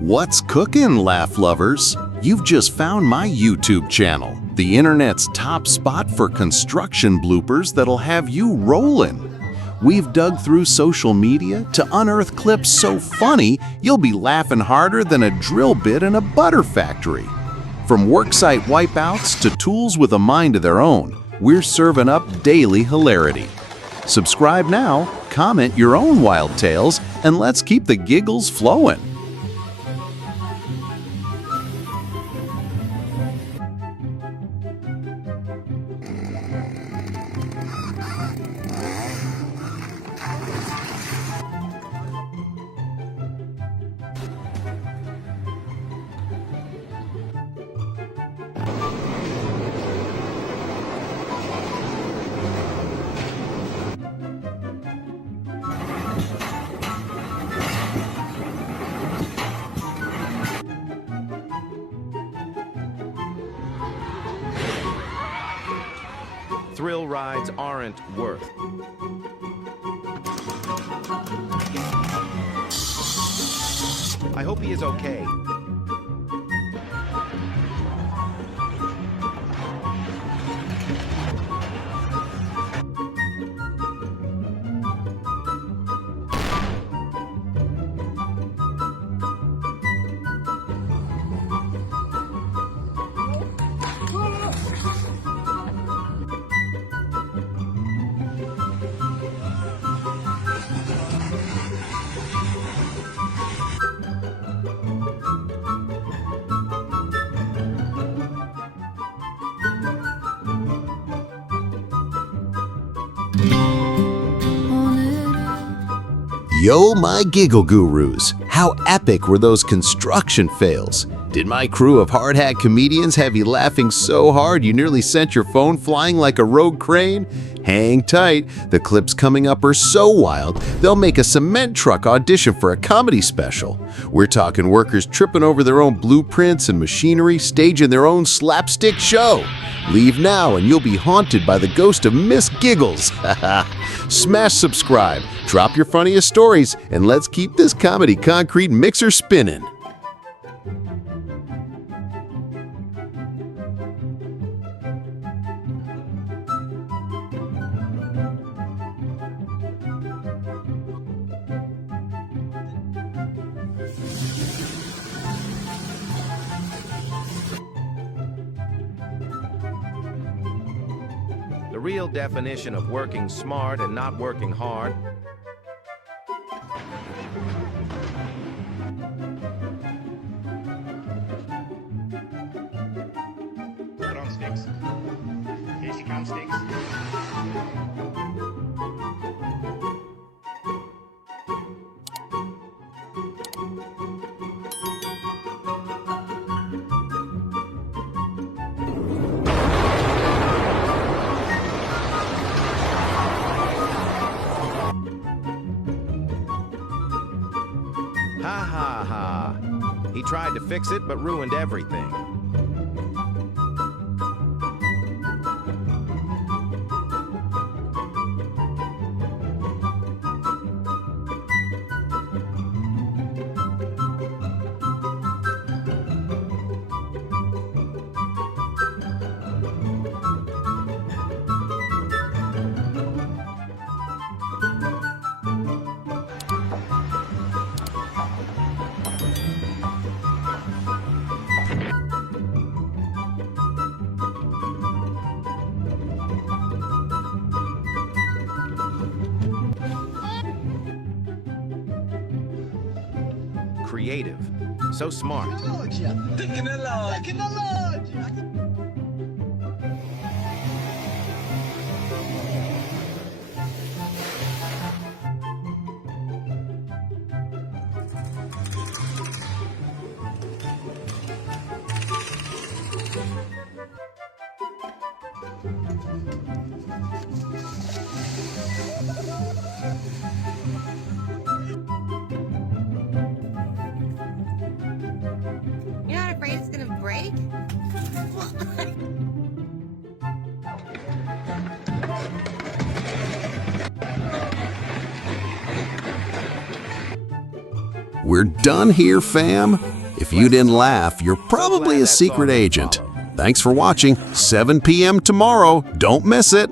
What's cooking, laugh lovers? You've just found my YouTube channel, the internet's top spot for construction bloopers that'll have you rolling. We've dug through social media to unearth clips so funny you'll be laughing harder than a drill bit in a butter factory. From worksite wipeouts to tools with a mind of their own, we're serving up daily hilarity. Subscribe now, comment your own wild tales, and let's keep the giggles flowing. Thrill rides aren't worth. I hope he is okay. Yo, my giggle gurus, how epic were those construction fails? Did my crew of hard-hat comedians have you laughing so hard you nearly sent your phone flying like a rogue crane? Hang tight, the clips coming up are so wild, they'll make a cement truck audition for a comedy special. We're talking workers tripping over their own blueprints and machinery, staging their own slapstick show. Leave now and you'll be haunted by the ghost of Miss Giggles. Smash subscribe, drop your funniest stories, and let's keep this comedy concrete mixer spinning. The real definition of working smart and not working hard. Put on sticks. Here she comes, sticks. Ha ha ha. He tried to fix it but ruined everything. Creative. So smart. You're not afraid it's gonna break? we're done here, fam. If you didn't laugh, you're probably a secret agent. Thanks for watching. 7 p.m. tomorrow. Don't miss it.